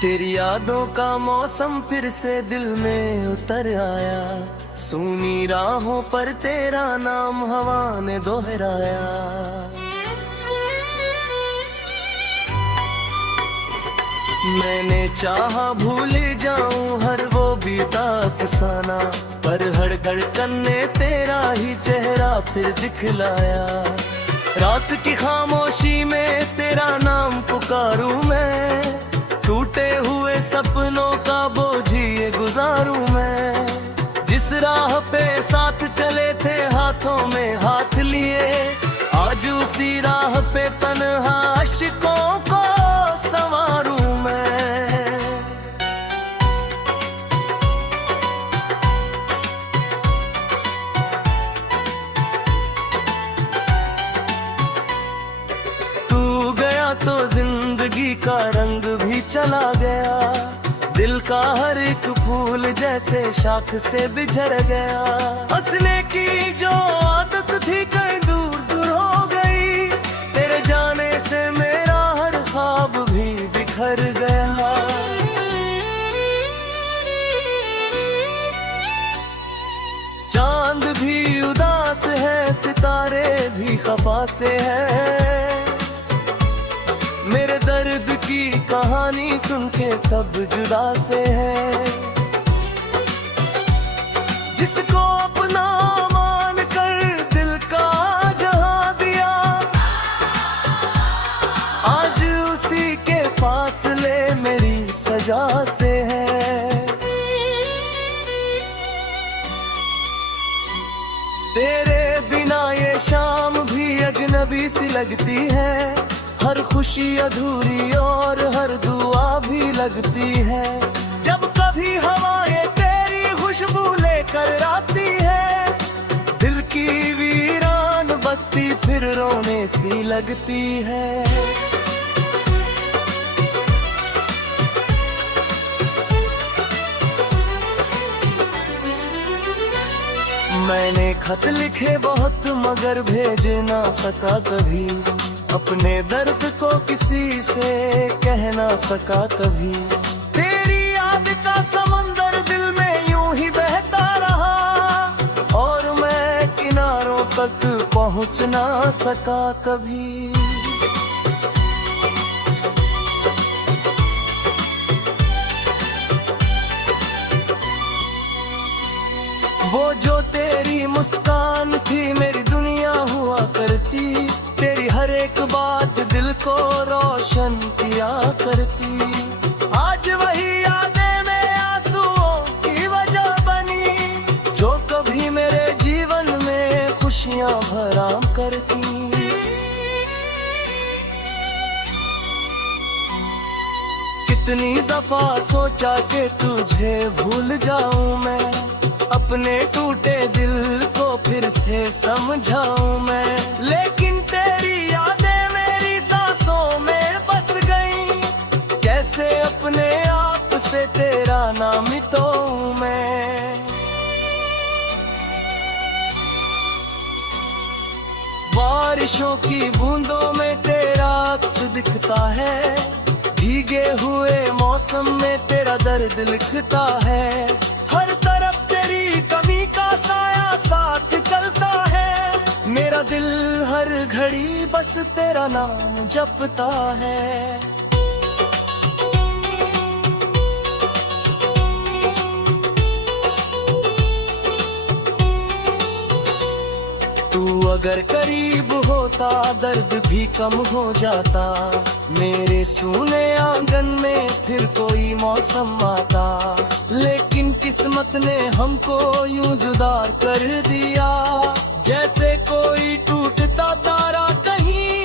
तेरी यादों का मौसम फिर से दिल में उतर आया, सूनी राहों पर तेरा नाम हवा ने दोहराया। मैंने चाहा भूल जाऊं हर वो बीता अफसाना, पर हर धड़कन ने तेरा ही चेहरा फिर दिखलाया। रात की खामोशी में तेरा नाम पुकारूं मैं, टूटे हुए सपनों का बोझ ये गुजारूं मैं। जिस राह पे साथ चले थे हाथों में हाथ लिए, आज उसी राह पे तन्हा अश्कों को संवारूं मैं। तू गया तो जिंदगी का रंग भी चला गया, दिल का हर एक फूल जैसे शाख से बिछड़ गया। हंसने की जो आदत थी कहीं दूर दूर हो गई, तेरे जाने से मेरा हर ख्वाब भी बिखर गया। चांद भी उदास है, सितारे भी खफा से हैं, मेरे दर्द की कहानी सुन के सब जुदा से है। जिसको अपना मान कर दिल का जहां दिया, आज उसी के फासले मेरी सजा से है। तेरे बिना ये शाम भी अजनबी सी लगती है, हर खुशी अधूरी और हर दुआ भी लगती है। जब कभी हवाएं तेरी खुशबू लेकर आती है, दिल की वीरान बस्ती फिर रोने सी लगती है। मैंने खत लिखे बहुत मगर भेज ना सका कभी, अपने दर्द को किसी से कह ना सका कभी। तेरी याद का समंदर दिल में यूं ही बहता रहा, और मैं किनारों तक पहुंच ना सका कभी। वो जो तेरी मुस्कान थी मेरी दुनिया हुआ करती, तेरी हर एक बात दिल को रोशन किया करती। आज वही यादें में आंसुओं की वजह बनी, जो कभी मेरे जीवन में खुशियां भराम करती। कितनी दफा सोचा कि तुझे भूल जाऊं मैं, अपने टूटे दिल को फिर से समझाऊं मैं, लेकिन तेरी यादें मेरी सांसों में बस गई। कैसे अपने आप से तेरा नाम मिटाऊं मैं। बारिशों की बूंदों में तेरा अक्स दिखता है, भीगे हुए मौसम में तेरा दर्द लिखता है। हर तरफ तेरी कमी का साया साथ चलता है, मेरा दिल हर घड़ी बस तेरा नाम जपता है। तू अगर करीब होता दर्द भी कम हो जाता, मेरे सूने आंगन में फिर कोई मौसम आता। लेकिन किस्मत ने हमको यूं जुदा कर दिया, जैसे कोई टूटता तारा कहीं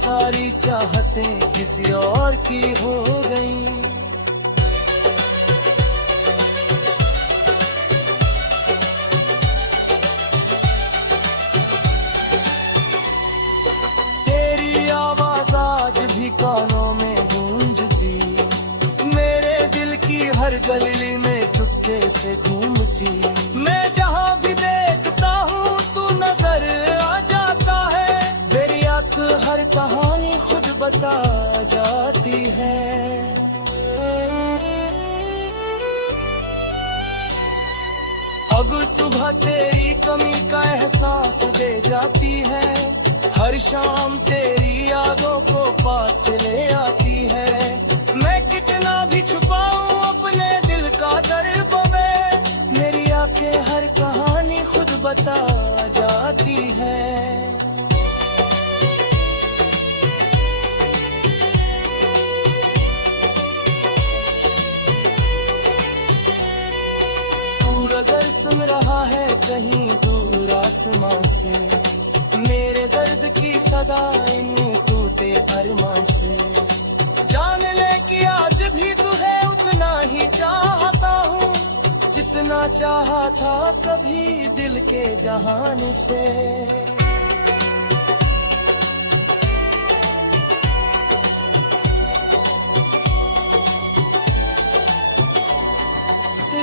सारी चाहतें किसी और की हो गई। तेरी आवाज आज भी कानों में गूंजती, मेरे दिल की हर गली में चुपके से घूमती। मैं जहाँ भी देखता हूँ तू नजर आ जाता है, मेरी आँख हर कहानी खुद बता जाती है। अब सुबह तेरी कमी का एहसास दे जाती है, हर शाम तेरी यादों को पास ले आती है। मैं कितना भी छुपाऊं अपने दिल का दर्द में, मेरी आंखें हर कहानी खुद बता जाती है। दूर अगर सुन रहा है कहीं दूर आसमां से, मेरे दर्द की सदा इन टूटे अरमान से, जान ले कि आज भी तू है उतना ही चाहता हूँ, जितना चाहा था कभी दिल के जहान से।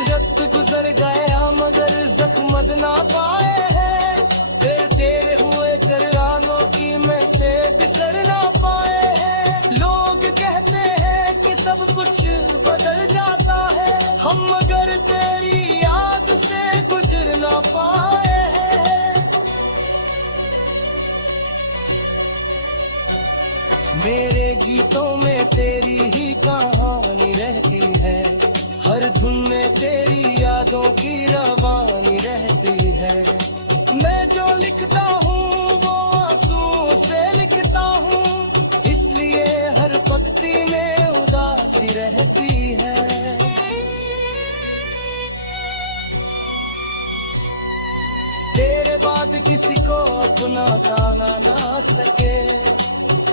वक्त गुजर गया मगर जख्म बद ना पाए हैं, तेरे हुए करानों की में से बिसर ना पाए हैं। लोग कहते हैं कि सब कुछ बदल जाता है, हम मगर तेरी याद से गुजर ना पाए हैं। मेरे गीतों में तेरी ही कहानी रहती है, हर धुन में तेरी यादों की रवानी रहती है। मैं जो लिखता हूँ वो आंसुओं से लिखता हूँ, इसलिए हर पंक्ति में उदासी रहती है। तेरे बाद किसी को अपना ताना ना सके,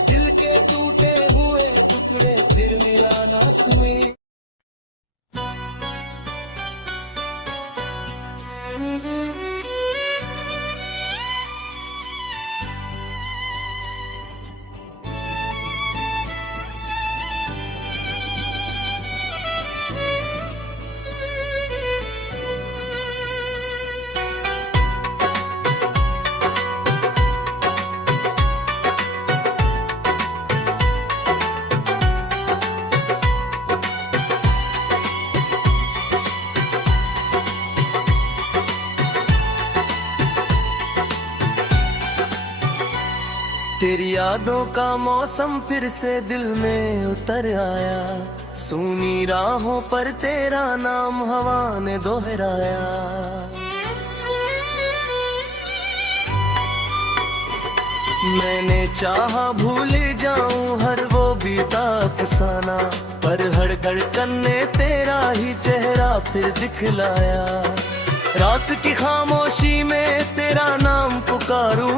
दिल के टूटे हुए टुकड़े फिर मिला ना सुनी। तेरी यादों का मौसम फिर से दिल में उतर आया, सूनी राहों पर तेरा नाम हवा ने दोहराया। मैंने चाहा भूल जाऊं हर वो बीता अफसाना, पर हर धड़कन ने तेरा ही चेहरा फिर दिखलाया। रात की खामोशी में तेरा नाम पुकारूं